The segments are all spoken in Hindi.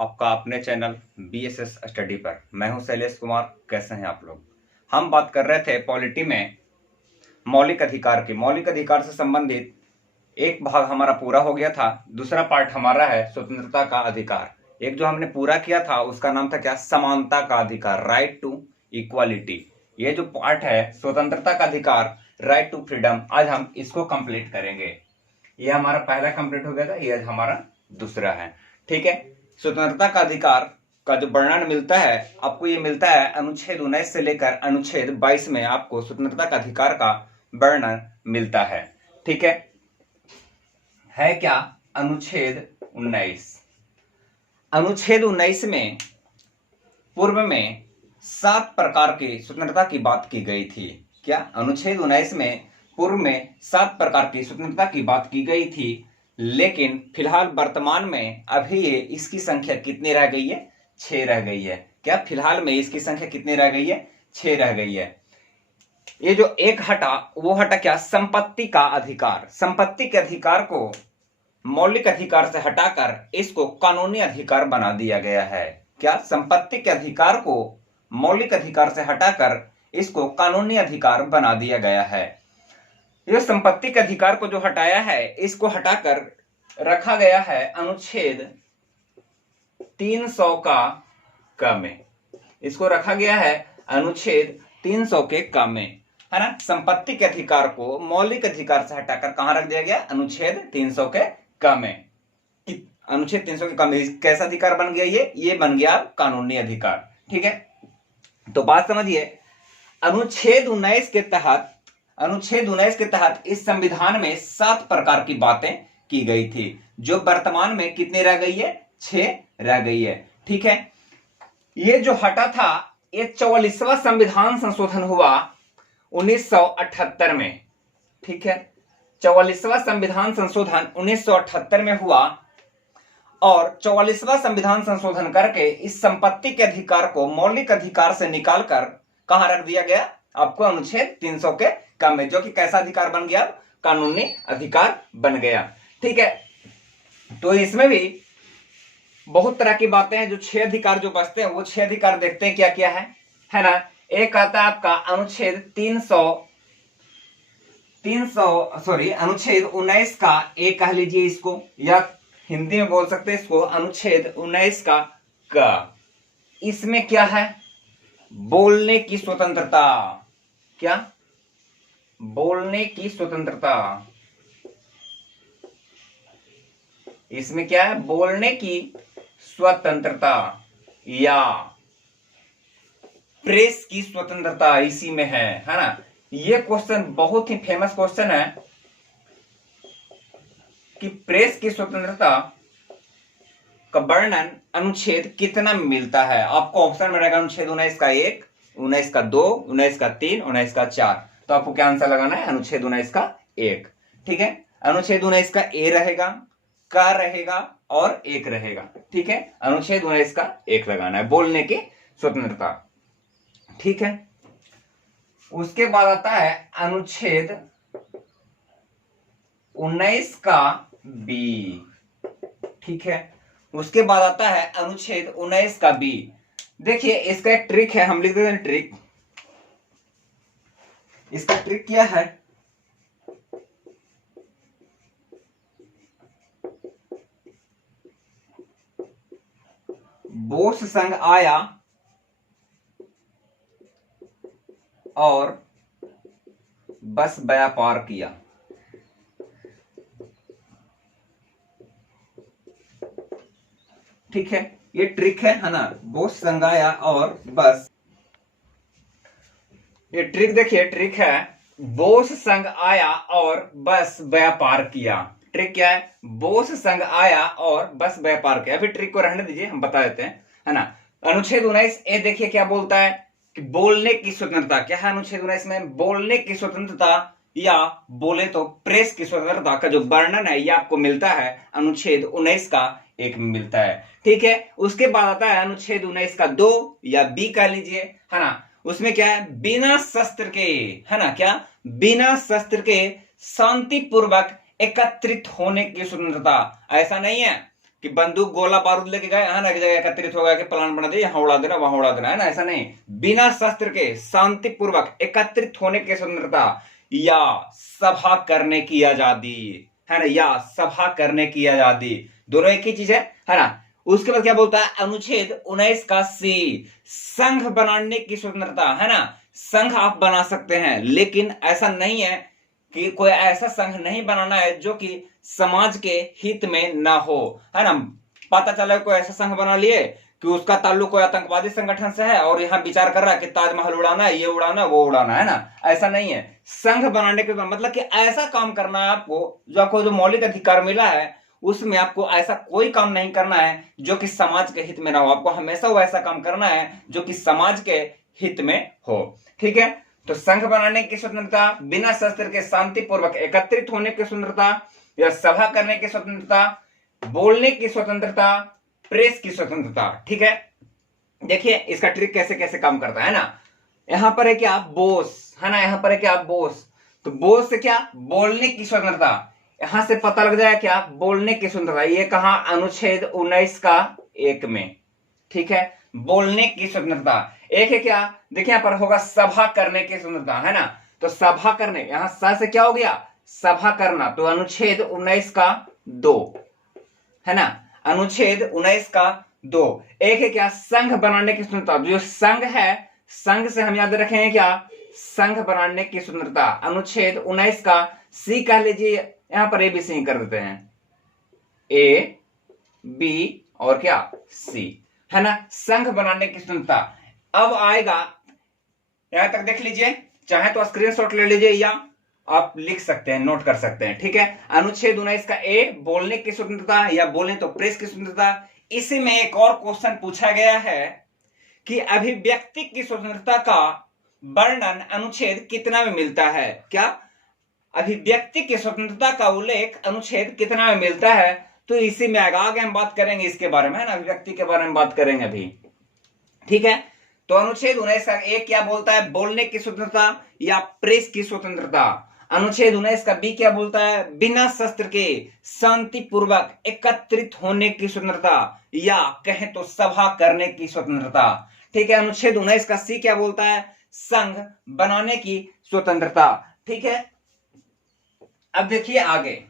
आपका अपने चैनल BSS स्टडी पर। मैं हूं शैलेश कुमार। कैसे हैं आप लोग? हम बात कर रहे थे पॉलिटी में मौलिक अधिकार की। मौलिक अधिकार से संबंधित एक भाग हमारा पूरा हो गया था। दूसरा पार्ट हमारा है स्वतंत्रता का अधिकार। एक जो हमने पूरा किया था उसका नाम था क्या? समानता का अधिकार, राइट टू इक्वालिटी। ये जो पार्ट है स्वतंत्रता का अधिकार, राइट टू फ्रीडम, आज हम इसको कंप्लीट करेंगे। ये हमारा पहला कंप्लीट हो गया था, ये हमारा दूसरा है। ठीक है। स्वतंत्रता का अधिकार का जो वर्णन मिलता है आपको, ये मिलता है अनुच्छेद 19 से लेकर अनुच्छेद 22 में आपको स्वतंत्रता का अधिकार का वर्णन मिलता है। ठीक है क्या? अनुच्छेद 19। अनुच्छेद 19 में पूर्व में 7 प्रकार की स्वतंत्रता की बात की गई थी। क्या? अनुच्छेद 19 में पूर्व में 7 प्रकार की स्वतंत्रता की बात की गई थी, लेकिन फिलहाल वर्तमान में अभी ये इसकी संख्या कितनी रह गई है? 6 रह गई है। क्या? फिलहाल में इसकी संख्या कितनी रह गई है? 6 रह गई है। ये जो एक हटा वो हटा क्या? संपत्ति का अधिकार। संपत्ति के अधिकार को मौलिक अधिकार से हटाकर इसको कानूनी अधिकार बना दिया गया है। क्या? संपत्ति के अधिकार को मौलिक अधिकार से हटाकर इसको कानूनी अधिकार बना दिया गया है। ये संपत्ति के अधिकार को जो हटाया है इसको हटाकर रखा गया है अनुच्छेद 300 का क में। इसको रखा गया है अनुच्छेद 300 के क में, है ना। संपत्ति के अधिकार को मौलिक अधिकार से हटाकर कहां रख दिया गया? अनुच्छेद 300 के क में। अनुच्छेद 300 के क में कैसा अधिकार बन गया? ये बन गया कानूनी अधिकार। ठीक है, तो बात समझिए। अनुच्छेद 19 के तहत इस संविधान में 7 प्रकार की बातें की गई थी, जो वर्तमान में कितनी रह गई है? 6 रह गई है। ठीक है, ये जो हटा था ये 44वां संविधान संशोधन हुआ 1978 में। ठीक है, 44वां संविधान संशोधन 1978 में हुआ और 44वां संविधान संशोधन करके इस संपत्ति के अधिकार को मौलिक अधिकार से निकालकर कहां रख दिया गया? आपको अनुच्छेद 300 के क में, जो कि कैसा अधिकार बन गया? कानूनी अधिकार बन गया। ठीक है, तो इसमें भी बहुत तरह की बातें हैं। जो 6 अधिकार जो बचते हैं वो 6 अधिकार देखते हैं क्या क्या है ना। एक आता है आपका अनुच्छेद अनुच्छेद 19 का ए कह लीजिए इसको, या हिंदी में बोल सकते हैं इसको अनुच्छेद 19 का क। इसमें क्या है? बोलने की स्वतंत्रता। क्या? बोलने की स्वतंत्रता। इसमें क्या है? बोलने की स्वतंत्रता या प्रेस की स्वतंत्रता इसी में है ना। ये क्वेश्चन बहुत ही फेमस क्वेश्चन है कि प्रेस की स्वतंत्रता का वर्णन अनुच्छेद कितना मिलता है। आपको ऑप्शन मिलेगा अनुच्छेद 19 का 1, 19 का 2, 19 का 3, 19 का 4। तो आपको क्या आंसर लगाना है? अनुच्छेद 19 का 1। ठीक है, अनुच्छेद 19 का ए रहेगा, का रहेगा और 1 रहेगा। ठीक है, अनुच्छेद 19 का 1 लगाना है, बोलने की स्वतंत्रता। ठीक है, उसके बाद आता है अनुच्छेद 19 का बी। ठीक है, उसके बाद आता है अनुच्छेद 19 का बी। देखिए इसका एक ट्रिक है, हम लिख देते हैं ट्रिक। इसका ट्रिक क्या है? बोस संघ आया और बस व्यापार किया। ठीक है, ये ट्रिक है ना। बोस संघ आया और बस, ये ट्रिक देखिए, ट्रिक है बोस संघ आया और बस व्यापार किया। ट्रिक क्या है? बोस संघ आया और बस व्यापार किया। अभी ट्रिक को रहने दीजिए, हम बता देते हैं, है ना। अनुच्छेद 19 ए देखिए क्या बोलता है कि बोलने की स्वतंत्रता। क्या है अनुच्छेद 19 में? बोलने की स्वतंत्रता, या बोले तो प्रेस की स्वतंत्रता का जो वर्णन है ये आपको मिलता है अनुच्छेद 19 का 1 में मिलता है। ठीक है, उसके बाद आता है अनुच्छेद 19 का 2 या बी कह लीजिए, है ना। उसमें क्या है? बिना शस्त्र के, है ना। क्या? बिना शस्त्र के शांतिपूर्वक एकत्रित होने की स्वतंत्रता। ऐसा नहीं है कि बंदूक गोला बारूद लेके गए, है ना, एक जगह एकत्रित हो गया कि प्लान बना दिया, यहाँ उड़ा देना वहां उड़ा देना, है ना, ऐसा नहीं। बिना शस्त्र के शांतिपूर्वक एकत्रित होने की स्वतंत्रता या सभा करने की आजादी, है ना, या सभा करने की आजादी, दोनों एक ही चीज है ना। उसके बाद क्या बोलता है अनुच्छेद 19 का सी, संघ बनाने की स्वतंत्रता, है ना। संघ आप बना सकते हैं, लेकिन ऐसा नहीं है कि कोई ऐसा संघ नहीं बनाना है जो कि समाज के हित में ना हो, है ना। पता चला कोई ऐसा संघ बना लिए कि उसका ताल्लुक कोई आतंकवादी संगठन से है और यहाँ विचार कर रहा है कि ताजमहल उड़ाना है, ये उड़ाना है, वो उड़ाना है ना, ऐसा नहीं है। संघ बनाने के मतलब कि ऐसा काम करना है आपको, जो आपको जो मौलिक अधिकार मिला है उसमें आपको ऐसा कोई काम नहीं करना है जो कि समाज के हित में ना हो। आपको हमेशा वो ऐसा काम करना है जो कि समाज के हित में हो, ठीक है। तो संघ बनाने की स्वतंत्रता, बिना शस्त्र के शांतिपूर्वक एकत्रित होने की स्वतंत्रता या सभा करने की स्वतंत्रता, बोलने की स्वतंत्रता, प्रेस की स्वतंत्रता, ठीक है। देखिए इसका ट्रिक कैसे कैसे काम करता है ना। यहां पर है क्या बोस, है ना, यहां पर है क्या बोस, तो बोस से क्या बोलने की स्वतंत्रता, यहां से पता लग जाए क्या बोलने की स्वतंत्रता, ये कहा अनुच्छेद 19 का 1 में, ठीक है। बोलने की स्वतंत्रता एक है क्या, देखिए यहां पर होगा सभा करने की स्वतंत्रता, है ना। तो सभा करने, यहां स से क्या हो गया सभा करना, तो अनुच्छेद 19 का 2, है ना, अनुच्छेद 19 का 2। एक है क्या संघ बनाने की स्वतंत्रता, जो संघ है संघ से हम याद रखेंगे क्या संघ बनाने की स्वतंत्रता, अनुच्छेद 19 का सी कह लीजिए, यहां पर ए बी सी कर देते हैं, ए बी और क्या सी, है ना, संघ बनाने की स्वतंत्रता। अब आएगा, यहां तक देख लीजिए, चाहे तो स्क्रीनशॉट ले लीजिए या आप लिख सकते हैं, नोट कर सकते हैं, ठीक है। अनुच्छेद 19 का ए बोलने की स्वतंत्रता या बोले तो प्रेस की स्वतंत्रता। इसी में एक और क्वेश्चन पूछा गया है कि अभिव्यक्ति की स्वतंत्रता का वर्णन अनुच्छेद कितना में मिलता है, क्या अभिव्यक्ति की स्वतंत्रता का उल्लेख अनुच्छेद कितना में मिलता है, तो इसी में आगे हम बात करेंगे इसके बारे में, है ना, अभिव्यक्ति के बारे में बात करेंगे अभी, ठीक है। तो अनुच्छेद 19 का एक क्या बोलता है बोलने की स्वतंत्रता या प्रेस की स्वतंत्रता, अनुच्छेद 19 का बी क्या बोलता है बिना शस्त्र के शांतिपूर्वक एकत्रित होने की स्वतंत्रता या कहें तो सभा करने की स्वतंत्रता, ठीक है। अनुच्छेद 19 का सी क्या बोलता है संघ बनाने की स्वतंत्रता, ठीक है। अब देखिए आगे,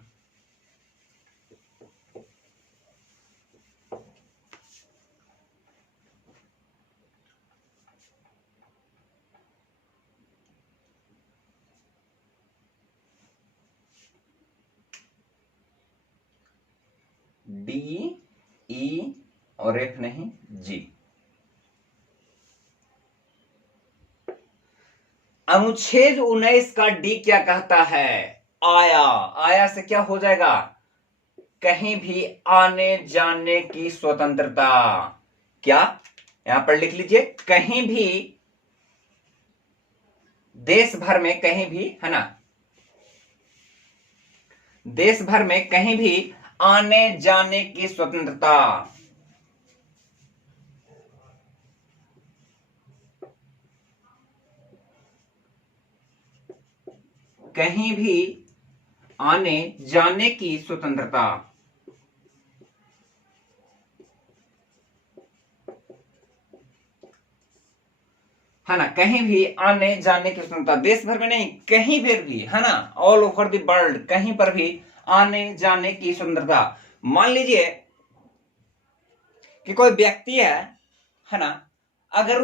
डी ई और एफ नहीं जी, अनुच्छेद 19 का डी क्या कहता है आया, आया से क्या हो जाएगा कहीं भी आने जाने की स्वतंत्रता, क्या यहां पर लिख लीजिए कहीं भी देश भर में कहीं भी, है ना, देश भर में कहीं भी आने जाने की स्वतंत्रता, कहीं भी आने जाने की स्वतंत्रता, है ना, कहीं भी आने जाने की स्वतंत्रता, देश भर में नहीं कहीं पर भी, है ना, ऑल ओवर द वर्ल्ड कहीं पर भी आने जाने की स्वतंत्रता। मान लीजिए कि कोई व्यक्ति है ना, अगर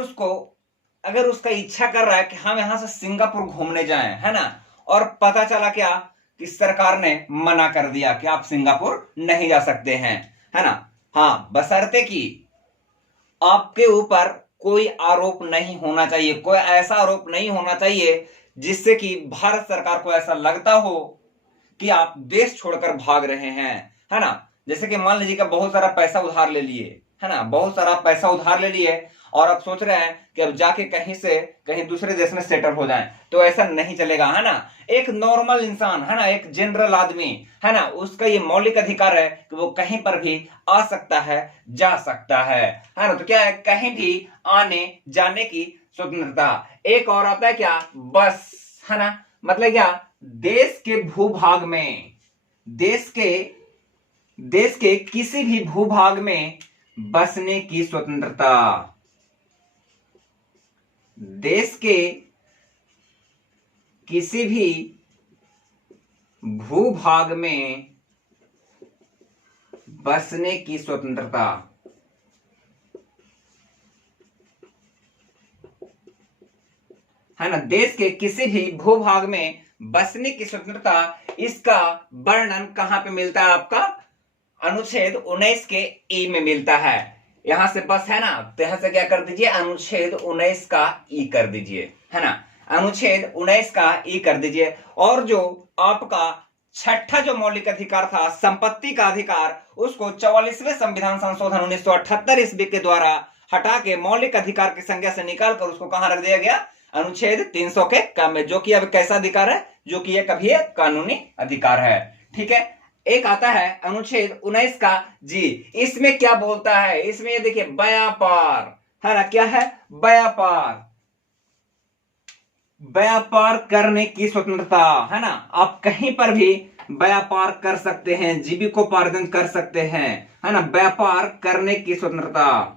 उसका इच्छा कर रहा है कि हम यहां से सिंगापुर घूमने जाएं, है ना, और पता चला क्या कि सरकार ने मना कर दिया कि आप सिंगापुर नहीं जा सकते हैं, है ना, हाँ बशर्ते कि आपके ऊपर कोई आरोप नहीं होना चाहिए, कोई ऐसा आरोप नहीं होना चाहिए जिससे कि भारत सरकार को ऐसा लगता हो कि आप देश छोड़कर भाग रहे हैं, है ना। जैसे कि मान लीजिए कि बहुत सारा पैसा उधार ले लिए, है ना, बहुत सारा पैसा उधार ले लिए और अब सोच रहे हैं कि अब जाके कहीं से कहीं दूसरे देश में सेटल हो जाएं, तो ऐसा नहीं चलेगा, है ना। एक नॉर्मल इंसान, है ना, एक जनरल आदमी, है ना, उसका ये मौलिक अधिकार है कि वो कहीं पर भी आ सकता है जा सकता है ना। तो क्या है कहीं भी आने जाने की स्वतंत्रता। एक और आता है क्या बस, है ना, मतलब क्या देश के भूभाग में, देश के देश के किसी भी भूभाग में बसने की स्वतंत्रता। देश के किसी भी भूभाग में बसने की स्वतंत्रता। है ना, देश के किसी भी भूभाग में बसने की स्वतंत्रता, इसका वर्णन कहां पे मिलता है? आपका अनुच्छेद 19 के ई में मिलता है। यहां से बस है ना, तो यहां से क्या कर दीजिए, अनुच्छेद 19 का ई कर दीजिए, है ना, अनुच्छेद 19 का ई कर दीजिए। और जो आपका छठा जो मौलिक अधिकार था, संपत्ति का अधिकार, उसको 44वें संविधान संशोधन 1978 ईस्वी के द्वारा हटा के मौलिक अधिकार की संज्ञा से निकालकर उसको कहां रख दिया गया? अनुच्छेद 300 के क में, जो कि अब कैसा अधिकार है? जो कि एक अभी एक कानूनी अधिकार है। ठीक है, एक आता है अनुच्छेद 19 का जी। इसमें क्या बोलता है? इसमें ये देखिए, व्यापार, है ना, क्या है? व्यापार, व्यापार करने की स्वतंत्रता, है ना, आप कहीं पर भी व्यापार कर सकते हैं, जीविकोपार्जन कर सकते हैं, है ना, व्यापार करने की स्वतंत्रता।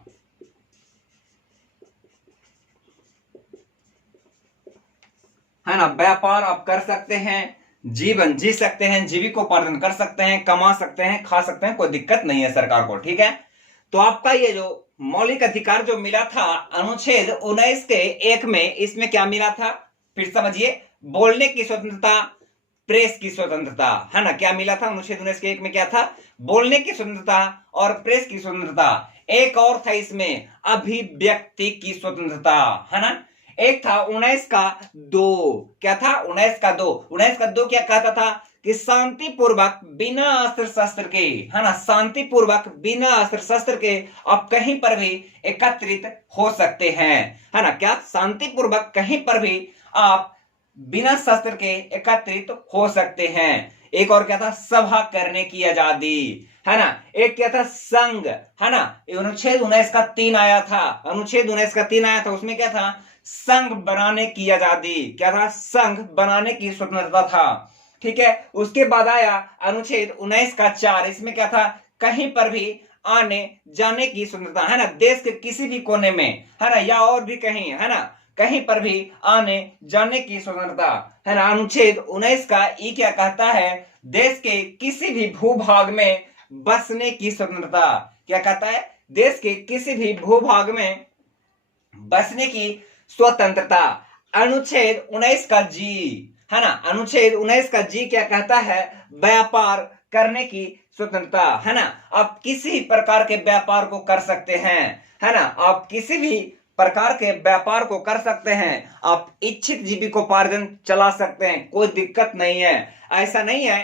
है ना, व्यापार आप कर सकते हैं, जीवन जी सकते हैं, जीविकोपार्जन कर सकते हैं, कमा सकते हैं, खा सकते हैं, कोई दिक्कत नहीं है सरकार को। ठीक है, तो आपका ये जो मौलिक अधिकार जो मिला था अनुच्छेद 19 के 1 में, इसमें क्या मिला था? फिर समझिए, बोलने की स्वतंत्रता, प्रेस की स्वतंत्रता, है ना, क्या मिला था अनुच्छेद 19 के 1 में? क्या था? बोलने की स्वतंत्रता और प्रेस की स्वतंत्रता। एक और था इसमें, अभिव्यक्ति की स्वतंत्रता, है ना। एक था 19 का 2, क्या था? 19 का 2, 19 का 2 क्या कहता था? कि शांतिपूर्वक बिना अस्त्र शस्त्र के, है ना, शांतिपूर्वक बिना अस्त्र शस्त्र के आप कहीं पर भी एकत्रित हो सकते हैं, है ना, क्या? शांतिपूर्वक कहीं पर भी आप बिना शस्त्र के एकत्रित हो सकते हैं। एक और क्या था? सभा करने की आजादी, है ना। एक क्या था? संघ, है ना, अनुच्छेद 19 का 3 आया था, अनुच्छेद 19 का 3 आया था, उसमें क्या था? संघ बनाने की आजादी, क्या था? संघ बनाने की स्वतंत्रता था। ठीक है, उसके बाद आया अनुच्छेद 19 का 4, इसमें क्या था? कहीं पर भी आने जाने की स्वतंत्रता, है ना, देश के किसी भी कोने में, है ना, या और भी कहीं, है ना, कहीं पर भी आने जाने की स्वतंत्रता, है ना। अनुच्छेद 19 का ई क्या कहता है? देश के किसी भी भूभाग में बसने की स्वतंत्रता। क्या कहता है? देश के किसी भी भूभाग में बसने की स्वतंत्रता। अनुच्छेद 19 का जी, है ना, अनुच्छेद 19 का जी क्या कहता है? व्यापार करने की स्वतंत्रता, है ना, आप किसी प्रकार के व्यापार को कर सकते हैं, है ना, आप किसी भी प्रकार के व्यापार को कर सकते हैं, आप इच्छित जीविकोपार्जन चला सकते हैं, कोई दिक्कत नहीं है। ऐसा नहीं है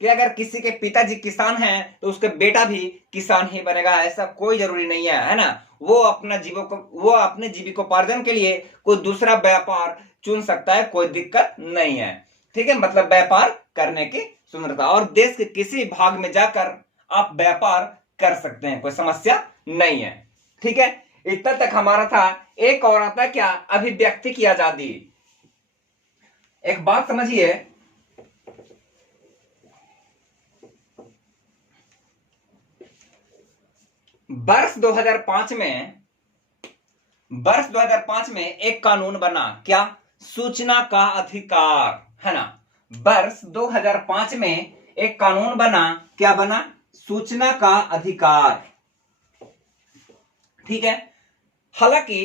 कि अगर किसी के पिताजी किसान हैं तो उसके बेटा भी किसान ही बनेगा, ऐसा कोई जरूरी नहीं है, है ना। वो अपने जीविकोपार्जन के लिए कोई दूसरा व्यापार चुन सकता है, कोई दिक्कत नहीं है। ठीक है, मतलब व्यापार करने की स्वतंत्रता, और देश के किसी भाग में जाकर आप व्यापार कर सकते हैं, कोई समस्या नहीं है। ठीक है, इतना तक हमारा था। एक और आता है क्या? अभिव्यक्ति की आजादी। एक बात समझिए, वर्ष 2005 में एक कानून बना, क्या? सूचना का अधिकार, है ना। वर्ष 2005 में एक कानून बना, क्या बना? सूचना का अधिकार। ठीक है, हालांकि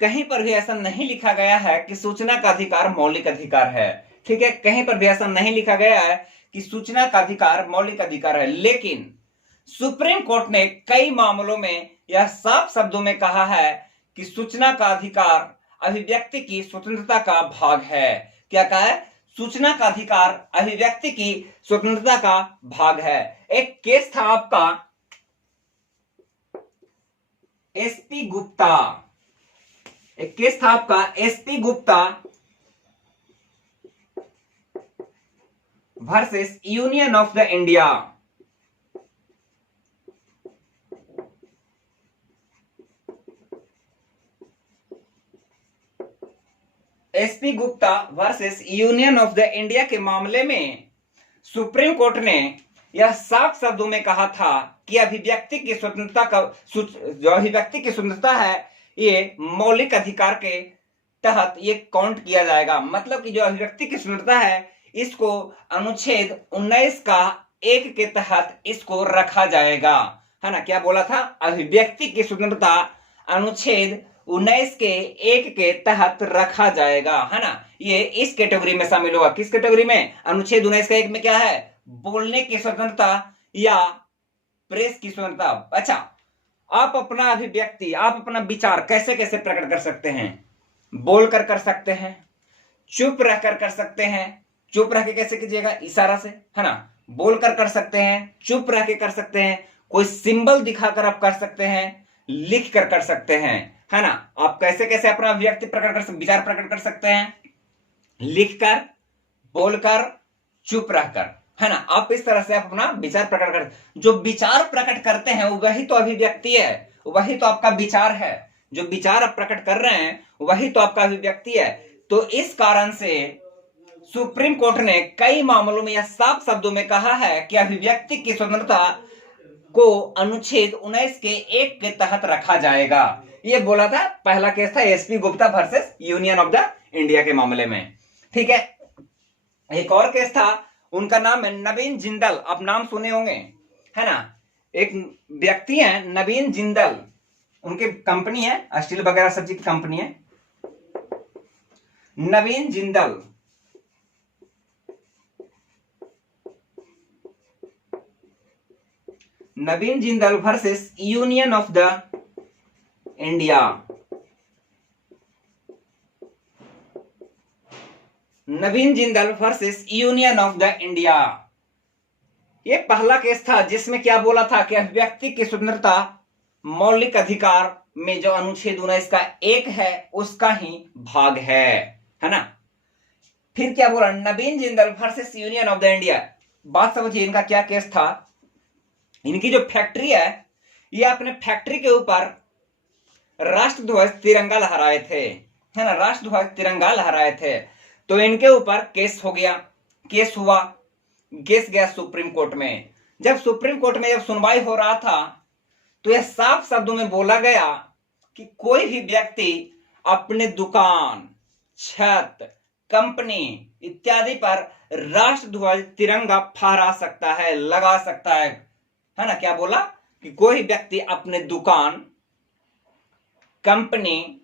कहीं पर भी ऐसा नहीं लिखा गया है कि सूचना का अधिकार मौलिक अधिकार है। ठीक है, कहीं पर भी ऐसा नहीं लिखा गया है कि सूचना का अधिकार मौलिक अधिकार है, लेकिन सुप्रीम कोर्ट ने कई मामलों में यह साफ शब्दों में कहा है कि सूचना का अधिकार अभिव्यक्ति की स्वतंत्रता का भाग है। क्या कहा है? सूचना का अधिकार अभिव्यक्ति की स्वतंत्रता का भाग है। एक केस था आपका एसपी गुप्ता, एक केस था आपका SP Gupta versus union of the India. SP Gupta versus union of the India के मामले में सुप्रीम कोर्ट ने यह साफ शब्दों में कहा था कि अभिव्यक्ति की स्वतंत्रता का जो अभिव्यक्ति की स्वतंत्रता है ये मौलिक अधिकार के तहत ये काउंट किया जाएगा। मतलब कि जो अभिव्यक्ति की स्वतंत्रता है इसको अनुच्छेद 19 का 1 के तहत इसको रखा जाएगा, है ना। क्या बोला था? अभिव्यक्ति की स्वतंत्रता अनुच्छेद 19 के 1 के तहत रखा जाएगा, है ना। ये इस कैटेगरी में शामिल होगा। किस कैटेगरी में? अनुच्छेद 19 का 1 में क्या है? बोलने की स्वतंत्रता या प्रेस की स्वतंत्रता। अच्छा, आप अपना अभिव्यक्ति, आप अपना विचार कैसे कैसे प्रकट कर सकते हैं? बोलकर कर सकते हैं, चुप रहकर कर सकते हैं। चुप रह के कैसे कीजिएगा? इशारा से, है ना। बोलकर कर सकते हैं, चुप रह के कर सकते हैं, कोई सिंबल दिखाकर आप कर सकते हैं, लिख कर कर सकते हैं, है ना। आप कैसे कैसे अपना अभिव्यक्ति प्रकट कर सकते, विचार प्रकट कर सकते हैं? लिखकर, बोलकर, चुप रहकर, है ना। आप इस तरह से आप अपना विचार प्रकट कर, जो विचार प्रकट करते हैं वही तो अभिव्यक्ति है, वही तो आपका विचार है। जो विचार आप प्रकट कर रहे हैं वही तो आपका अभिव्यक्ति है। तो इस कारण से सुप्रीम कोर्ट ने कई मामलों में यह साफ शब्दों में कहा है कि अभिव्यक्ति की स्वतंत्रता को अनुच्छेद 19 के 1 के तहत रखा जाएगा। ये बोला था, पहला केस था SP Gupta versus union of the India के मामले में, ठीक है। एक और केस था, उनका नाम है नवीन जिंदल। आप नाम सुने होंगे, है ना। एक व्यक्ति है नवीन जिंदल, उनकी कंपनी है, स्टील वगैरह सब चीज की कंपनी है। Naveen Jindal, Naveen Jindal versus union of the India. Naveen Jindal versus union of the India. ये पहला केस था जिसमें क्या बोला था कि अभिव्यक्ति की स्वतंत्रता मौलिक अधिकार में जो अनुच्छेद 19 का 1 है उसका ही भाग है ना। फिर क्या बोला? Naveen Jindal versus union of the India. बात समझिए, इनका क्या केस था। इनकी जो फैक्ट्री है, ये अपने फैक्ट्री के ऊपर राष्ट्रध्वज तिरंगा लहराए थे, है ना। राष्ट्रध्वज तिरंगा लहराए थे, तो इनके ऊपर केस हो गया, केस हुआ, केस गया सुप्रीम कोर्ट में। जब सुप्रीम कोर्ट में जब सुनवाई हो रहा था तो यह साफ शब्दों में बोला गया कि कोई भी व्यक्ति अपने दुकान, छत, कंपनी इत्यादि पर राष्ट्रध्वज तिरंगा फहरा सकता है, लगा सकता है ना। क्या बोला? कि कोई व्यक्ति अपने दुकान, कंपनी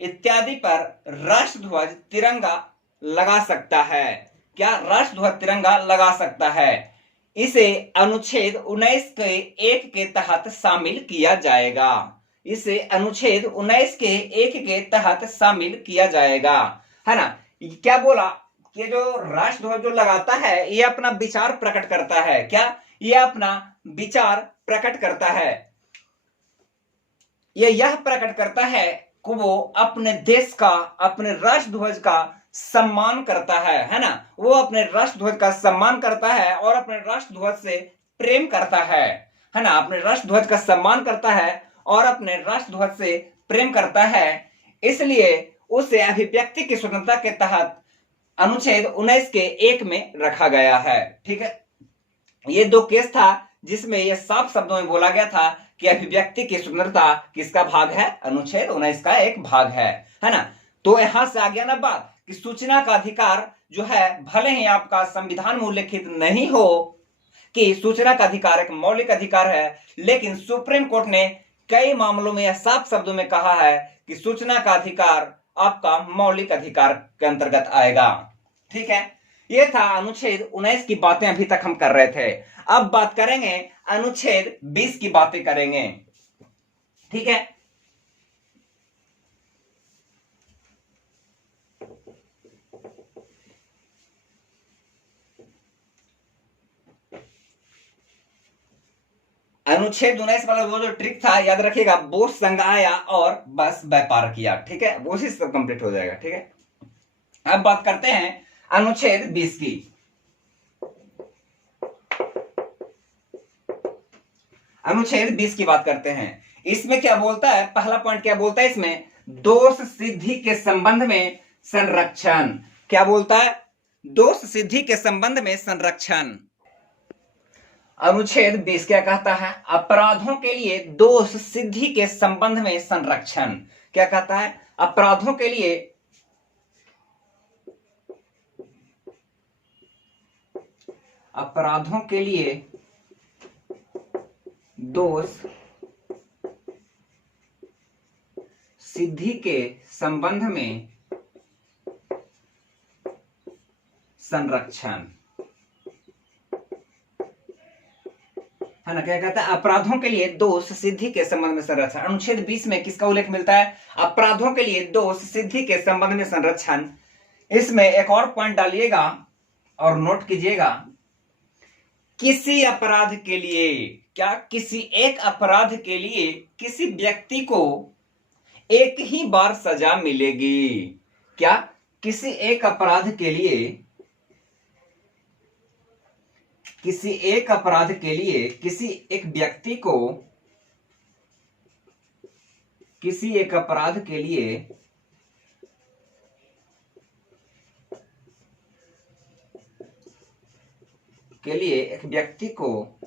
इत्यादि पर राष्ट्रध्वज तिरंगा लगा सकता है। क्या? राष्ट्रध्वज तिरंगा लगा सकता है। इसे अनुच्छेद 19 के 1 के तहत शामिल किया जाएगा। इसे अनुच्छेद 19 के 1 के तहत शामिल किया जाएगा, है ना। क्या बोला? कि जो राष्ट्रध्वज जो लगाता है ये अपना विचार प्रकट करता है। क्या? ये अपना विचार प्रकट करता है। यह प्रकट करता है कि वो अपने देश का, अपने राष्ट्रध्वज का सम्मान करता है ना। वो अपने राष्ट्रध्वज का सम्मान करता है और अपने राष्ट्रध्वज से प्रेम करता है ना। अपने राष्ट्रध्वज का सम्मान करता है और अपने राष्ट्रध्वज से प्रेम करता है। इसलिए उसे अभिव्यक्ति की स्वतंत्रता के तहत अनुच्छेद 19 के 1 में रखा गया है, ठीक है। ये दो केस था जिसमें यह साफ शब्दों में बोला गया था कि अभिव्यक्ति की स्वतंत्रता किसका भाग है? अनुच्छेद 19 का एक भाग है ना। तो यहां से आ गया ना बात कि सूचना का अधिकार जो है, भले ही आपका संविधान में उल्लेखित नहीं हो कि सूचना का अधिकार एक मौलिक अधिकार है, लेकिन सुप्रीम कोर्ट ने कई मामलों में यह साफ शब्दों में कहा है कि सूचना का अधिकार आपका मौलिक अधिकार के अंतर्गत आएगा, ठीक है। यह था अनुच्छेद 19 की बातें अभी तक हम कर रहे थे। अब बात करेंगे अनुच्छेद 20 की बातें करेंगे, ठीक है। अनुच्छेद 19 वाला वो जो ट्रिक था याद रखिएगा, बोझ संघ आया और बस व्यापार किया, ठीक है। वो ही सब कंप्लीट हो जाएगा, ठीक है। अब बात करते हैं अनुच्छेद 20 की। अनुच्छेद 20 की बात करते हैं। इसमें क्या बोलता है? पहला पॉइंट क्या बोलता है इसमें? दोष सिद्धि के संबंध में संरक्षण। क्या बोलता है? दोष सिद्धि के संबंध में संरक्षण। अनुच्छेद 20 क्या कहता है? अपराधों के लिए दोष सिद्धि के संबंध में संरक्षण। क्या कहता है? अपराधों के लिए दोष सिद्धि के संबंध में संरक्षण, है ना? क्या कहता है? अपराधों के लिए दोष सिद्धि के संबंध में संरक्षण। अनुच्छेद 20 में किसका उल्लेख मिलता है? अपराधों के लिए दोष सिद्धि के संबंध में संरक्षण। इसमें एक और पॉइंट डालिएगा और नोट कीजिएगा, किसी अपराध के लिए, क्या किसी एक अपराध के लिए किसी व्यक्ति को एक ही बार सजा मिलेगी? क्या किसी एक अपराध के लिए किसी एक व्यक्ति को किसी एक अपराध के लिए एक व्यक्ति को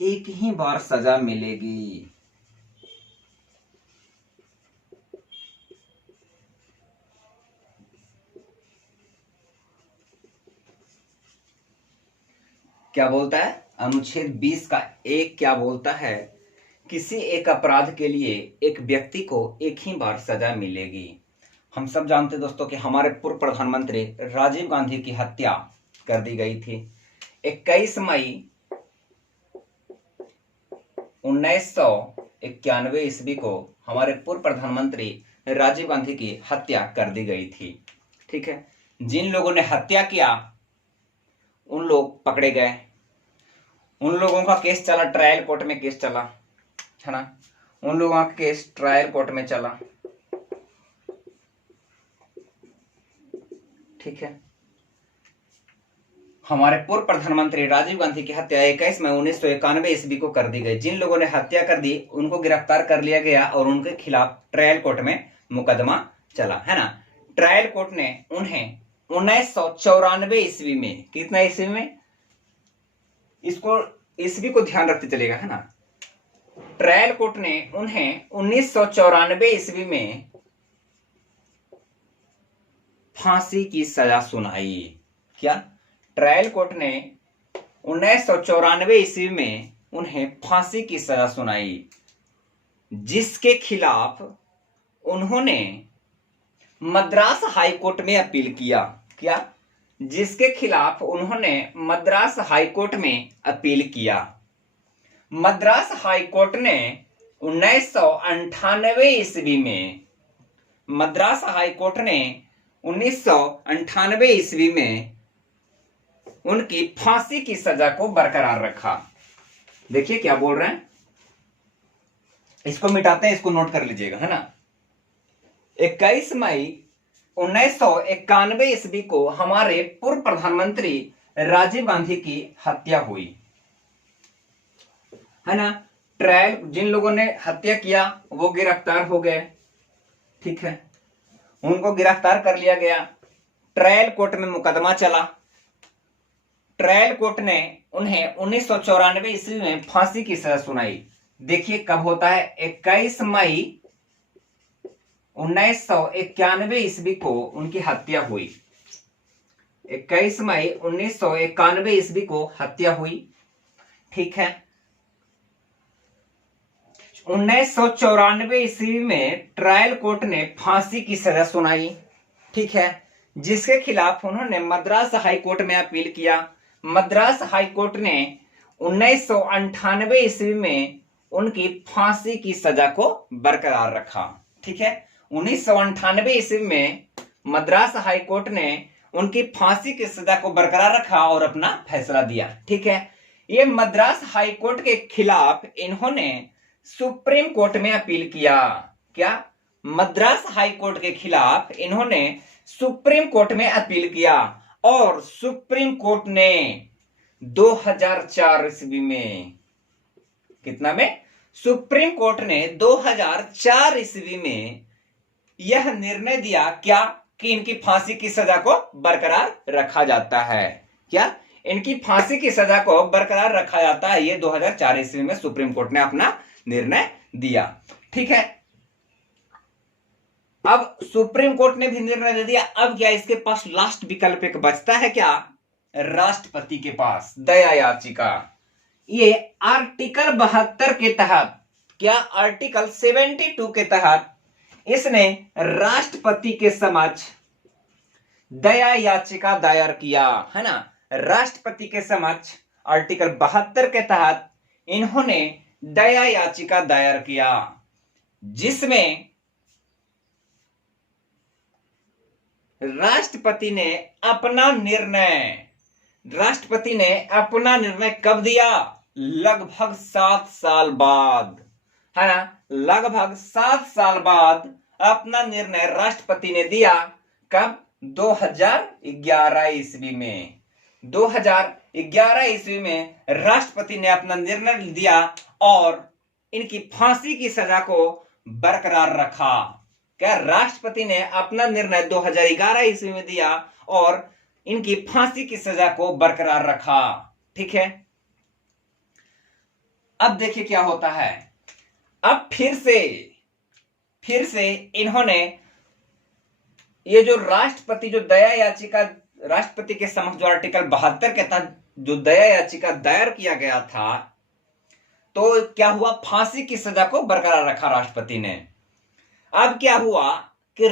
एक ही बार सजा मिलेगी। क्या बोलता है? अनुच्छेद 20 का एक क्या बोलता है? किसी एक अपराध के लिए एक व्यक्ति को एक ही बार सजा मिलेगी। हम सब जानते हैं दोस्तों कि हमारे पूर्व प्रधानमंत्री राजीव गांधी की हत्या कर दी गई थी। 21 मई 1991 ईस्वी को हमारे पूर्व प्रधानमंत्री राजीव गांधी की हत्या कर दी गई थी। ठीक है, जिन लोगों ने हत्या किया उन लोग पकड़े गए, उन लोगों का केस चला, ट्रायल कोर्ट में केस चला, है ना? उन लोगों का केस ट्रायल कोर्ट में चला। ठीक है, हमारे पूर्व प्रधानमंत्री राजीव गांधी की हत्या 21 मई 1991 ईस्वी को कर दी गई। जिन लोगों ने हत्या कर दी उनको गिरफ्तार कर लिया गया और उनके खिलाफ ट्रायल कोर्ट में मुकदमा चला, है ना? ट्रायल कोर्ट ने उन्हें 1994 ईस्वी में, कितना ईस्वी में, इसको ईस्वी को ध्यान रखते चलेगा, है ना? ट्रायल कोर्ट ने उन्हें 1994 ईस्वी में फांसी की सजा सुनाई। क्या? ट्रायल कोर्ट ने 1994 ईस्वी में उन्हें फांसी की सजा सुनाई, जिसके खिलाफ उन्होंने मद्रास हाई कोर्ट में अपील किया। क्या? जिसके खिलाफ उन्होंने मद्रास हाई कोर्ट में अपील किया। मद्रास हाई कोर्ट ने 1998 ईस्वी में मद्रास हाई कोर्ट ने 1998 ईस्वी में उनकी फांसी की सजा को बरकरार रखा। देखिए क्या बोल रहे हैं, इसको मिटाते हैं, इसको नोट कर लीजिएगा, है ना? 21 मई 1991 ईस्वी को हमारे पूर्व प्रधानमंत्री राजीव गांधी की हत्या हुई, है ना? ट्रायल, जिन लोगों ने हत्या किया वो गिरफ्तार हो गए। ठीक है, उनको गिरफ्तार कर लिया गया। ट्रायल कोर्ट में मुकदमा चला। ट्रायल कोर्ट ने उन्हें 1994 ईस्वी में फांसी की सजा सुनाई। देखिए कब होता है? 21 मई 1991 ईस्वी को उनकी हत्या हुई। 21 मई 1991 ईस्वी को हत्या हुई। ठीक है, 1994 ईस्वी में ट्रायल कोर्ट ने फांसी की सजा सुनाई। ठीक है, जिसके खिलाफ उन्होंने मद्रास हाई कोर्ट में अपील किया। मद्रास हाई कोर्ट ने 1998 ईस्वी में उनकी फांसी की सजा को बरकरार रखा। ठीक है, 1998 ईस्वी में मद्रास हाई कोर्ट ने उनकी फांसी की सजा को बरकरार रखा और अपना फैसला दिया। ठीक है, ये मद्रास हाई कोर्ट के खिलाफ इन्होंने सुप्रीम कोर्ट में अपील किया। क्या? मद्रास हाई कोर्ट के खिलाफ इन्होंने सुप्रीम कोर्ट में अपील किया और सुप्रीम कोर्ट ने 2004 ईस्वी में, कितना में? सुप्रीम कोर्ट ने 2004 ईस्वी में यह निर्णय दिया। क्या? कि इनकी फांसी की सजा को बरकरार रखा जाता है। क्या इनकी फांसी की सजा को बरकरार रखा जाता है। ये 2004 ईस्वी में सुप्रीम कोर्ट ने अपना निर्णय दिया। ठीक है, अब सुप्रीम कोर्ट ने भी निर्णय दे दिया। अब क्या इसके पास लास्ट विकल्प एक बचता है क्या? राष्ट्रपति के पास दया याचिका। ये आर्टिकल 72 के तहत, क्या आर्टिकल 72 के तहत इसने राष्ट्रपति के समक्ष दया याचिका दायर किया, है ना। राष्ट्रपति के समक्ष आर्टिकल 72 के तहत इन्होंने दया याचिका दायर किया, जिसमें राष्ट्रपति ने अपना निर्णय कब दिया? लगभग 7 साल बाद, है ना। लगभग 7 साल बाद अपना निर्णय राष्ट्रपति ने दिया। कब? 2011 ईस्वी में। 2011 ईस्वी में राष्ट्रपति ने अपना निर्णय दिया और इनकी फांसी की सजा को बरकरार रखा। क्या राष्ट्रपति ने अपना निर्णय 2011 ईस्वी में दिया और इनकी फांसी की सजा को बरकरार रखा। ठीक है, अब देखिए क्या होता है। अब फिर से इन्होंने ये जो राष्ट्रपति जो दया याचिका राष्ट्रपति के समक्ष जो आर्टिकल 72 के तहत जो दया याचिका दायर किया गया था, तो क्या हुआ? फांसी की सजा को बरकरार रखा राष्ट्रपति ने। अब क्या हुआ कि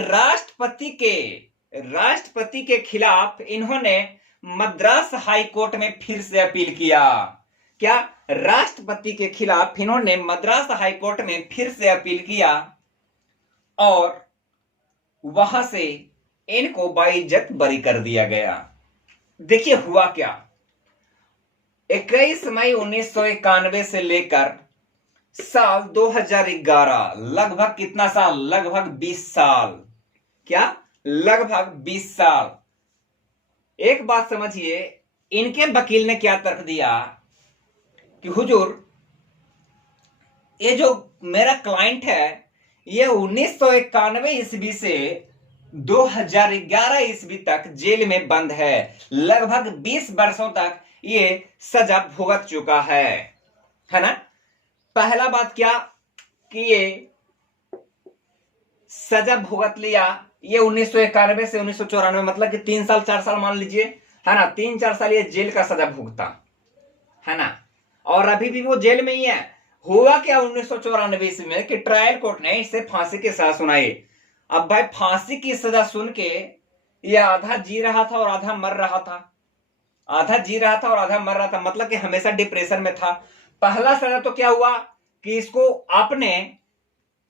राष्ट्रपति के खिलाफ इन्होंने मद्रास हाई कोर्ट में फिर से अपील किया। क्या? राष्ट्रपति के खिलाफ इन्होंने मद्रास हाई कोर्ट में फिर से अपील किया और वहां से इनको बाइज्जत बरी कर दिया गया। देखिए हुआ क्या। 21 मई 1991 से लेकर साल 2011, लगभग कितना साल? लगभग 20 साल। क्या? लगभग 20 साल। एक बात समझिए, इनके वकील ने क्या तर्क दिया कि हुजूर, ये जो मेरा क्लाइंट है ये 1991 ईस्वी से 2011 ईस्वी तक जेल में बंद है। लगभग 20 वर्षों तक ये सजा भुगत चुका है ना। पहला बात क्या कि ये सजा भुगत लिया, ये 1991 से 1994, मतलब कि 3 साल 4 साल मान लीजिए, है ना। 3-4 साल ये जेल का सजा भुगता, है ना। और अभी भी वो जेल में ही है। हुआ क्या 1994 में कि ट्रायल कोर्ट ने इसे फांसी की सजा सुनाई। अब भाई फांसी की सजा सुन के ये आधा जी रहा था और आधा मर रहा था, मतलब कि हमेशा डिप्रेशन में था। पहला सजा तो क्या हुआ कि इसको आपने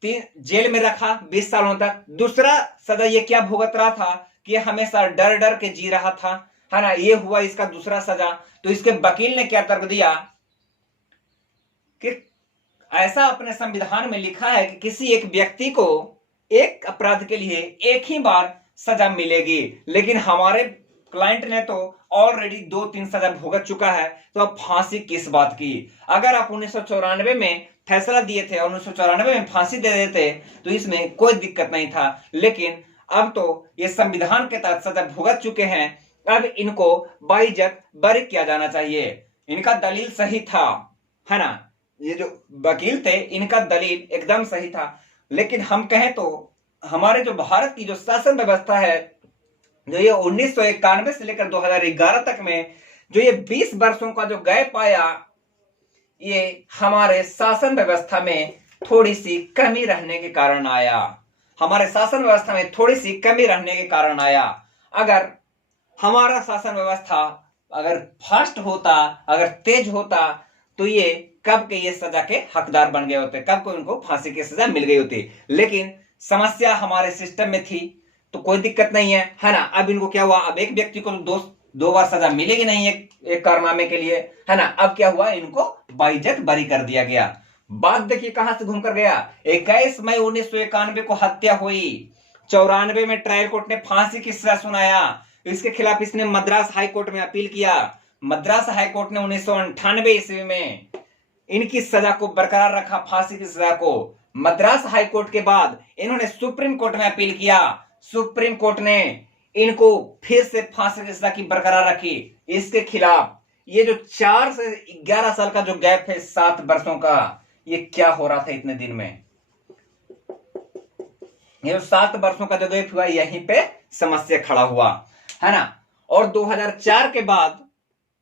जेल में रखा 20 सालों तक। दूसरा सजा ये क्या भुगत रहा था कि हमेशा डर डर के जी रहा था, है ना। ये हुआ इसका दूसरा सजा। तो इसके वकील ने क्या तर्क दिया कि ऐसा अपने संविधान में लिखा है कि किसी एक व्यक्ति को एक अपराध के लिए एक ही बार सजा मिलेगी, लेकिन हमारे क्लाइंट ने तो ऑलरेडी 2-3 सजा भुगत चुका है, तो अब फांसी किस बात की। अगर आप 1994 में फैसला दिए थे और 1994 में फांसी दे देते तो इसमें कोई दिक्कत नहीं था, लेकिन अब तो ये संविधान के तहत सजा भुगत चुके हैं। अब इनको बाइज्जत बरी किया जाना चाहिए। इनका दलील सही था, है ना। ये जो वकील थे इनका दलील एकदम सही था। लेकिन हम कहें तो हमारे जो भारत की जो शासन व्यवस्था है, जो ये 1991 से लेकर 2011 तक में जो ये 20 वर्षों का जो गैप आया, ये हमारे शासन व्यवस्था में थोड़ी सी कमी रहने के कारण आया। अगर हमारा शासन व्यवस्था अगर फास्ट होता, अगर तेज होता, तो ये कब के ये सजा के हकदार बन गए होते, कब को इनको फांसी की सजा मिल गई होती। लेकिन समस्या हमारे सिस्टम में थी, तो कोई दिक्कत नहीं है ना। अब इनको क्या हुआ, अब एक व्यक्ति को दो बार सजा मिलेगी नहीं एक कारनामे के लिए, है ना। अब क्या हुआ, इनको बाइज्जत बरी कर दिया गया। बात देखिए कहां से घूमकर गया। 21 मई 1991 को हत्या हुई, 94 में ट्रायल कोर्ट ने फांसी की सजा सुनाया। इसके खिलाफ इसने मद्रास हाई कोर्ट में अपील किया। मद्रास हाई कोर्ट ने 1998 ईस्वी में इनकी सजा को बरकरार रखा, फांसी की सजा को। मद्रास हाई कोर्ट के बाद इन्होंने सुप्रीम कोर्ट में अपील किया। सुप्रीम कोर्ट ने इनको फिर से फांसी की सजा की बरकरार रखी। इसके खिलाफ ये जो 4 से 11 साल का जो गैप है, 7 वर्षों का, ये क्या हो रहा था इतने दिन में? ये जो 7 वर्षों का जो गैप हुआ, यहीं पे समस्या खड़ा हुआ, है ना। और 2004 के बाद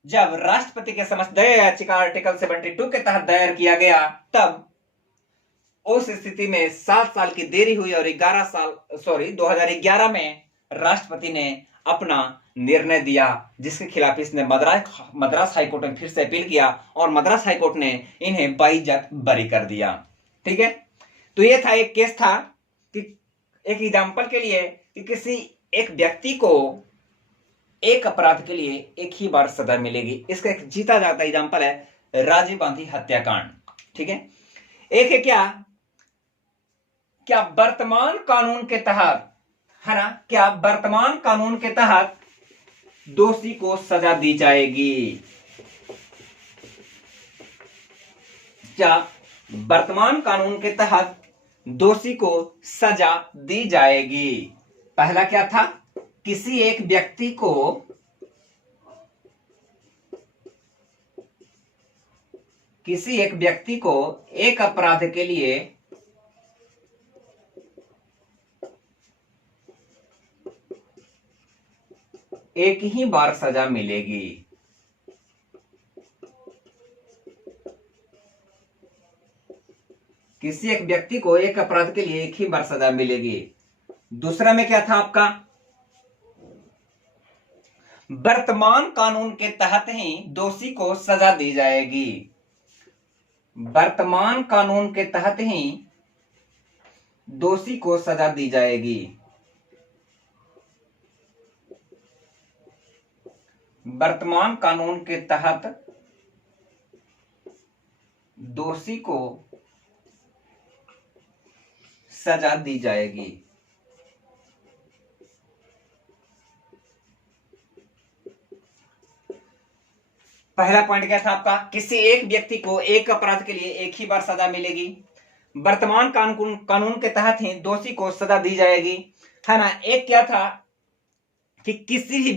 जब राष्ट्रपति के समक्ष दया याचिका आर्टिकल 72 के तहत दायर किया गया, तब उस स्थिति में 7 साल की देरी हुई और 2011 में राष्ट्रपति ने अपना निर्णय दिया, जिसके खिलाफ इसने मद्रास हाईकोर्ट में फिर से अपील किया और मद्रास हाईकोर्ट ने इन्हें बाइज्जत बरी कर दिया। ठीक है, तो ये था, एक केस था कि एक एग्जाम्पल के लिए कि किसी एक व्यक्ति को एक अपराध के लिए एक ही बार सजा मिलेगी। इसका एक जीता जाता एग्जाम्पल है राजीव गांधी हत्याकांड। ठीक है, एक है क्या वर्तमान कानून के तहत, है ना, क्या वर्तमान कानून के तहत दोषी को सजा दी जाएगी? क्या वर्तमान कानून के तहत दोषी को सजा दी जाएगी? पहला क्या था? किसी एक व्यक्ति को एक अपराध के लिए एक ही बार सजा मिलेगी। किसी एक व्यक्ति को एक अपराध के लिए एक ही बार सजा मिलेगी। दूसरा में क्या था आपका? वर्तमान कानून के तहत ही दोषी को सजा दी जाएगी। वर्तमान कानून के तहत ही दोषी को सजा दी जाएगी। वर्तमान कानून के तहत दोषी को सजा दी जाएगी। पहला पॉइंट क्या था आपका? किसी एक व्यक्ति को एक अपराध के लिए एक ही बार सजा मिलेगी। वर्तमान कानून के तहत ही दोषी को सजा दी जाएगी, है ना। एक क्या था कि किसी ही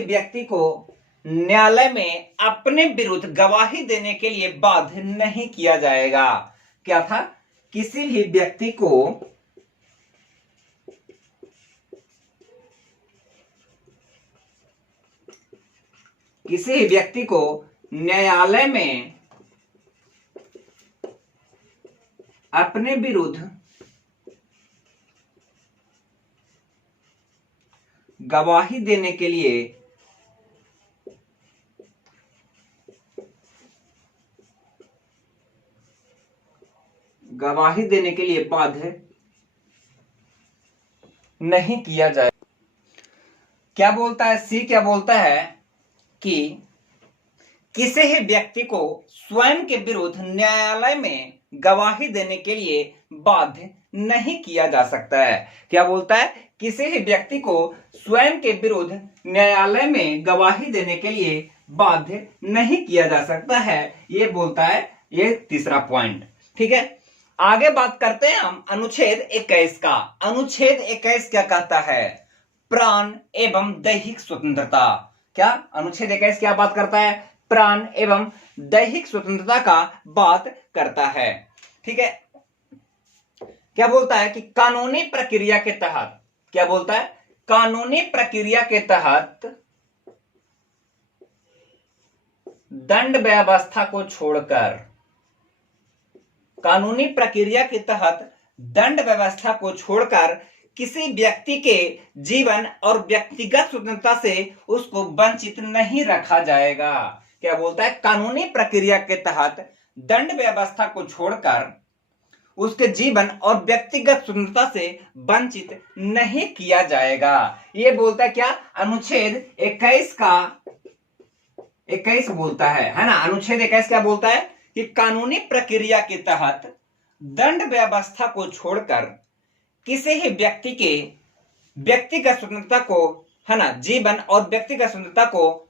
व्यक्ति को न्यायालय में अपने विरुद्ध गवाही देने के लिए बाध्य नहीं किया जाएगा। क्या था? किसी भी व्यक्ति को न्यायालय में अपने विरुद्ध गवाही देने के लिए बाध्य नहीं किया जाए। क्या बोलता है सी? क्या बोलता है कि किसी ही व्यक्ति को स्वयं के विरुद्ध न्यायालय में गवाही देने के लिए बाध्य नहीं किया जा सकता है। क्या बोलता है? किसी भी व्यक्ति को स्वयं के विरुद्ध न्यायालय में गवाही देने के लिए बाध्य नहीं किया जा सकता है, ये बोलता है। ये तीसरा पॉइंट। ठीक है, आगे बात करते हैं हम अनुच्छेद 21 का। अनुच्छेद 21 क्या कहता है? प्राण एवं दैहिक स्वतंत्रता। क्या अनुच्छेद 21 क्या बात करता है? प्राण एवं दैहिक स्वतंत्रता का बात करता है। ठीक है, क्या बोलता है कि कानूनी प्रक्रिया के तहत, क्या बोलता है? कानूनी प्रक्रिया के तहत दंड व्यवस्था को छोड़कर, कानूनी प्रक्रिया के तहत दंड व्यवस्था को छोड़कर किसी व्यक्ति के जीवन और व्यक्तिगत स्वतंत्रता से उसको वंचित नहीं रखा जाएगा। क्या बोलता है? कानूनी प्रक्रिया के तहत दंड व्यवस्था को छोड़कर उसके जीवन और व्यक्तिगत स्वतंत्रता से वंचित नहीं किया जाएगा। ये बोलता है क्या? अनुच्छेद 21 बोलता है ना। अनुच्छेद 21 क्या बोलता है कि कानूनी प्रक्रिया के तहत दंड व्यवस्था को छोड़कर किसी ही व्यक्ति के व्यक्तिगत स्वतंत्रता को, है ना, जीवन और व्यक्तिगत स्वतंत्रता को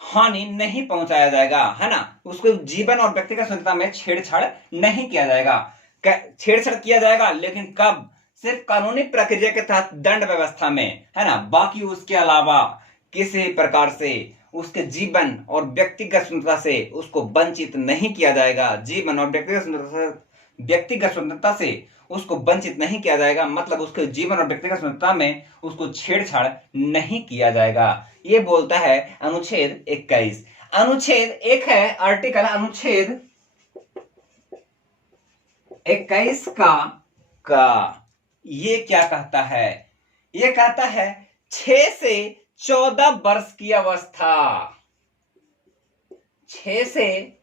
हानि नहीं पहुंचाया जाएगा, है ना। उसको जीवन और व्यक्तिगत स्वतंत्रता में छेड़छाड़ नहीं किया जाएगा। छेड़छाड़ किया जाएगा, लेकिन कब? सिर्फ कानूनी प्रक्रिया के तहत दंड व्यवस्था में, है ना, बाकी उसके अलावा किसी प्रकार से उसके जीवन और व्यक्तिगत स्वतंत्रता से उसको वंचित नहीं किया जाएगा। जीवन और व्यक्तिगत स्वतंत्रता से उसको वंचित नहीं किया जाएगा, मतलब उसके जीवन और व्यक्तिगत स्वतंत्रता में उसको छेड़छाड़ नहीं किया जाएगा। ये बोलता है अनुच्छेद 21। अनुच्छेद 1 है आर्टिकल अनुच्छेद 21 का ये क्या कहता है? ये कहता है 6 से 14 वर्ष की अवस्था, 6 से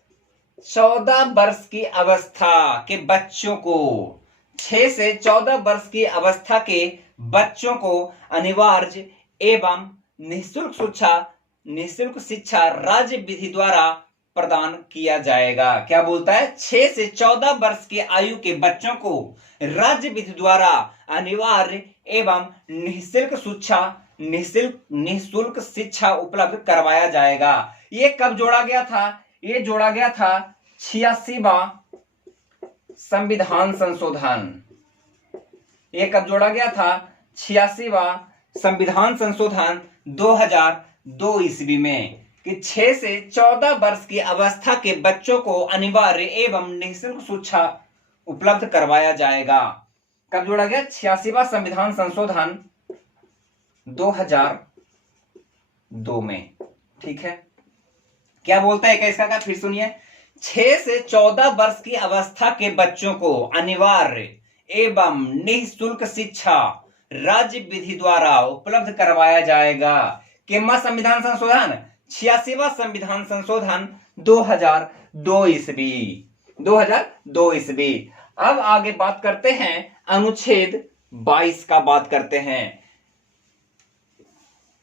14 वर्ष की अवस्था के बच्चों को, 6 से 14 वर्ष की अवस्था के बच्चों को अनिवार्य एवं निःशुल्क शिक्षा राज्य विधि द्वारा प्रदान किया जाएगा। क्या बोलता है? 6 से 14 वर्ष की आयु के बच्चों को राज्य विधि द्वारा अनिवार्य एवं निःशुल्क शिक्षा उपलब्ध करवाया जाएगा। ये कब जोड़ा गया था? ये जोड़ा गया था 86वां संविधान संशोधन। ये कब जोड़ा गया था? 86वां संविधान संशोधन 2002 ईस्वी में, कि 6 से 14 वर्ष की अवस्था के बच्चों को अनिवार्य एवं निःशुल्क शिक्षा उपलब्ध करवाया जाएगा। कब जोड़ा गया? 86वां संविधान संशोधन 2002 में। ठीक है, क्या बोलता है? इसका का फिर सुनिए। 6 से 14 वर्ष की अवस्था के बच्चों को अनिवार्य एवं निःशुल्क शिक्षा राज्य विधि द्वारा उपलब्ध करवाया जाएगा। केमा संविधान संशोधन? 86वां संविधान संशोधन 2002 ईस्वी, 2002 ईस्वी। अब आगे बात करते हैं अनुच्छेद 22 का, बात करते हैं।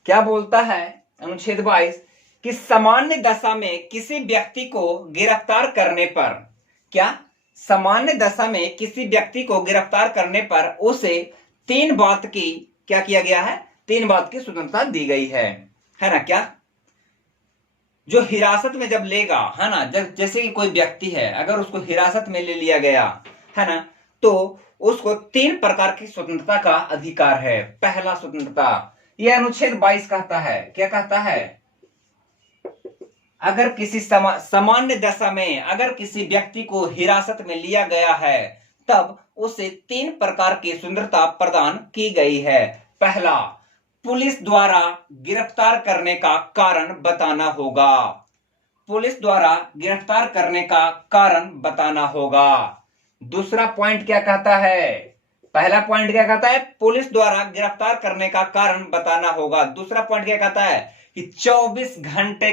क्या बोलता है अनुच्छेद 22? कि सामान्य दशा में किसी व्यक्ति को गिरफ्तार करने पर, क्या सामान्य दशा में किसी व्यक्ति को गिरफ्तार करने पर उसे 3 बात की, क्या किया गया है? 3 बात की स्वतंत्रता दी गई है ना? क्या जो हिरासत में जब लेगा, है ना, जब जैसे कि कोई व्यक्ति है, अगर उसको हिरासत में ले लिया गया, है ना, तो उसको 3 प्रकार की स्वतंत्रता का अधिकार है। पहला स्वतंत्रता, यह अनुच्छेद 22 कहता है। क्या कहता है? अगर किसी सामान्य दशा में अगर किसी व्यक्ति को हिरासत में लिया गया है, तब उसे 3 प्रकार की स्वतंत्रता प्रदान की गई है। पहला, पुलिस द्वारा गिरफ्तार करने का कारण बताना होगा। पुलिस द्वारा गिरफ्तार करने का कारण बताना होगा। दूसरा पॉइंट क्या कहता है? पहला पॉइंट क्या कहता है? पुलिस द्वारा गिरफ्तार करने का कारण बताना होगा। दूसरा पॉइंट क्या कहता है? कि 24 घंटे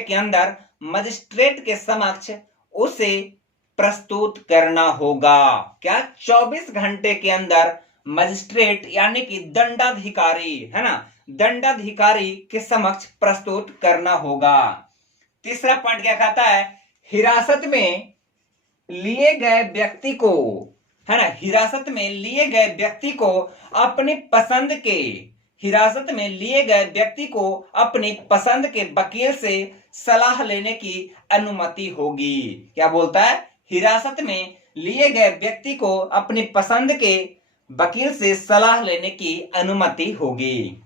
के अंदर मजिस्ट्रेट के समक्ष उसे प्रस्तुत करना होगा। क्या? 24 घंटे के अंदर मजिस्ट्रेट यानी कि दंडाधिकारी, है ना, दंडाधिकारी के समक्ष प्रस्तुत करना होगा। तीसरा पॉइंट क्या कहता है? हिरासत में लिए गए व्यक्ति को, है ना, हिरासत में लिए गए व्यक्ति को अपनी पसंद के, हिरासत में लिए गए व्यक्ति को अपनी पसंद के वकील से सलाह लेने की अनुमति होगी। क्या बोलता है? हिरासत में लिए गए व्यक्ति को अपनी पसंद के वकील से सलाह लेने की अनुमति होगी।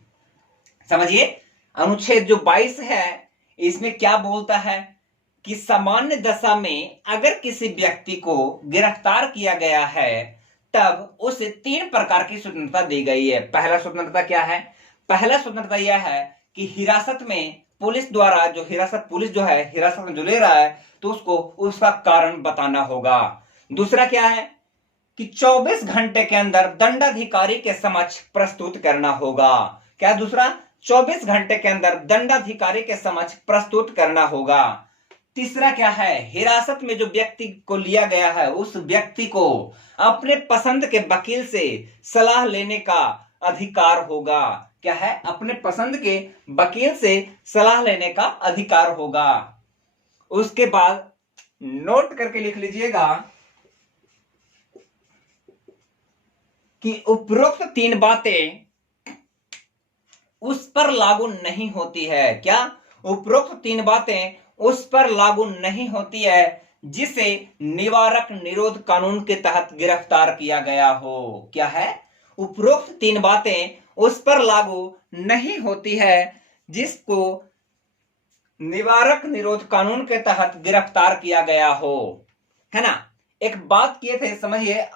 समझिए, अनुच्छेद जो 22 है इसमें क्या बोलता है? कि सामान्य दशा में अगर किसी व्यक्ति को गिरफ्तार किया गया है, तब उसे 3 प्रकार की स्वतंत्रता दी गई है। पहला स्वतंत्रता क्या है? पहला स्वतंत्रता यह है कि हिरासत में पुलिस द्वारा, जो हिरासत पुलिस जो है हिरासत में जो ले रहा है, तो उसको उसका कारण बताना होगा। दूसरा क्या है? कि 24 घंटे के अंदर दंडाधिकारी के समक्ष प्रस्तुत करना होगा। क्या दूसरा? 24 घंटे के अंदर दंडाधिकारी के समक्ष प्रस्तुत करना होगा। तीसरा क्या है? हिरासत में जो व्यक्ति को लिया गया है, उस व्यक्ति को अपने पसंद के वकील से सलाह लेने का अधिकार होगा। क्या है? अपने पसंद के वकील से सलाह लेने का अधिकार होगा। उसके बाद नोट करके लिख लीजिएगा कि उपरोक्त 3 बातें उस पर लागू नहीं होती है। क्या? उपरोक्त 3 बातें उस पर लागू नहीं होती है जिसे निवारक निरोध कानून के तहत गिरफ्तार किया गया हो। क्या है? उपरोक्त 3 बातें उस पर लागू नहीं होती है जिसको निवारक निरोध कानून के तहत गिरफ्तार किया गया हो, है ना। एक बात किए थे, समझिए,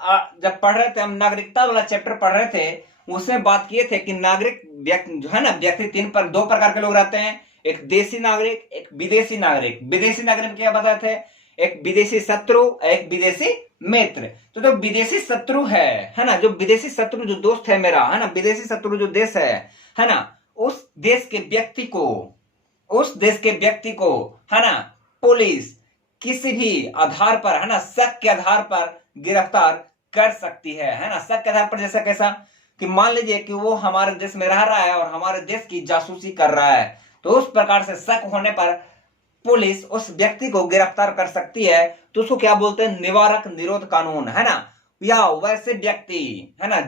जब पढ़ रहे थे हम, नागरिकता वाला चैप्टर पढ़ रहे थे, उसमें बात किए थे कि नागरिक व्यक्ति जो है ना, व्यक्ति 2 प्रकार के लोग रहते हैं, एक देशी नागरिक, एक विदेशी नागरिक। विदेशी नागरिक में क्या बताए थे? एक विदेशी शत्रु, एक विदेशी मित्र। तो जो विदेशी शत्रु है ना, जो विदेशी शत्रु जो दोस्त है मेरा, है ना, विदेशी शत्रु जो देश है ना, उस देश के व्यक्ति को, है ना, पुलिस किसी भी आधार पर, है ना, शक के आधार पर गिरफ्तार कर सकती है ना। शक के आधार पर जैसा कैसा कि मान लीजिए कि वो हमारे देश में रह रहा है और हमारे देश की जासूसी कर रहा है, तो उस प्रकार से शक होने पर पुलिस उस व्यक्ति को गिरफ्तार कर सकती है। तो उसको क्या बोलते हैं? निवारक निरोध कानून, है ना। या वैसे व्यक्ति, है ना,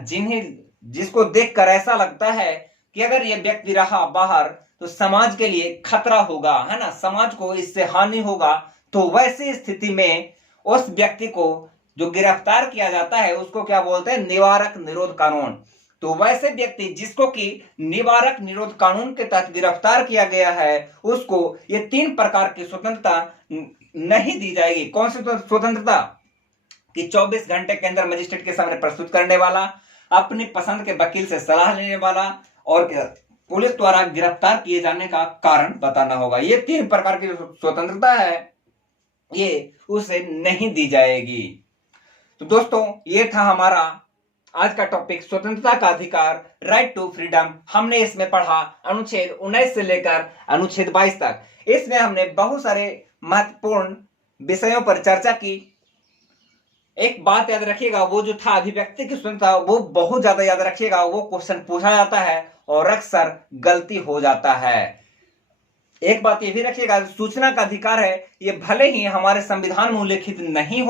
जिसको देखकर ऐसा लगता है कि अगर ये व्यक्ति रहा बाहर तो समाज के लिए खतरा होगा, है ना, समाज को इससे हानि होगा, तो वैसी स्थिति में उस व्यक्ति को जो गिरफ्तार किया जाता है उसको क्या बोलते हैं? निवारक निरोध कानून। तो वैसे व्यक्ति जिसको कि निवारक निरोध कानून के तहत गिरफ्तार किया गया है, उसको ये 3 प्रकार की स्वतंत्रता नहीं दी जाएगी। कौन सी स्वतंत्रता? कि 24 घंटे के अंदर मजिस्ट्रेट के सामने प्रस्तुत करने वाला, अपनी पसंद के वकील से सलाह लेने वाला, और पुलिस द्वारा गिरफ्तार किए जाने का कारण बताना होगा। ये 3 प्रकार की स्वतंत्रता है, ये उसे नहीं दी जाएगी। तो दोस्तों, ये था हमारा आज का टॉपिक, स्वतंत्रता का अधिकार, राइट टू फ्रीडम। हमने इसमें पढ़ा अनुच्छेद 19 से लेकर अनुच्छेद 22 तक। इसमें हमने बहुत सारे महत्वपूर्ण विषयों पर चर्चा की। एक बात याद रखिएगा, वो जो था अभिव्यक्ति की स्वतंत्रता, वो बहुत ज्यादा याद रखिएगा, वो क्वेश्चन पूछा जाता है और अक्सर गलती हो जाता है। एक बात ये भी रखिएगा, सूचना का अधिकार है, ये भले ही हमारे संविधान में उल्लेखित नहीं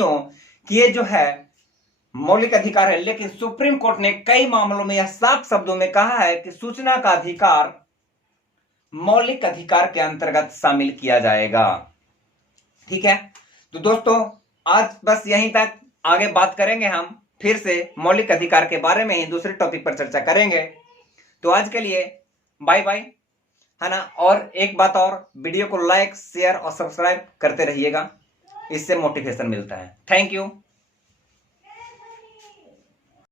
हो, कि ये जो है मौलिक अधिकार है, लेकिन सुप्रीम कोर्ट ने कई मामलों में यह साफ शब्दों में कहा है कि सूचना का अधिकार मौलिक अधिकार के अंतर्गत शामिल किया जाएगा। ठीक है, तो दोस्तों आज बस यहीं तक। आगे बात करेंगे हम फिर से मौलिक अधिकार के बारे में ही, दूसरे टॉपिक पर चर्चा करेंगे। तो आज के लिए बाय बाय, है ना। और एक बात और, वीडियो को लाइक, शेयर और सब्सक्राइब करते रहिएगा, इससे मोटिवेशन मिलता है। Thank you.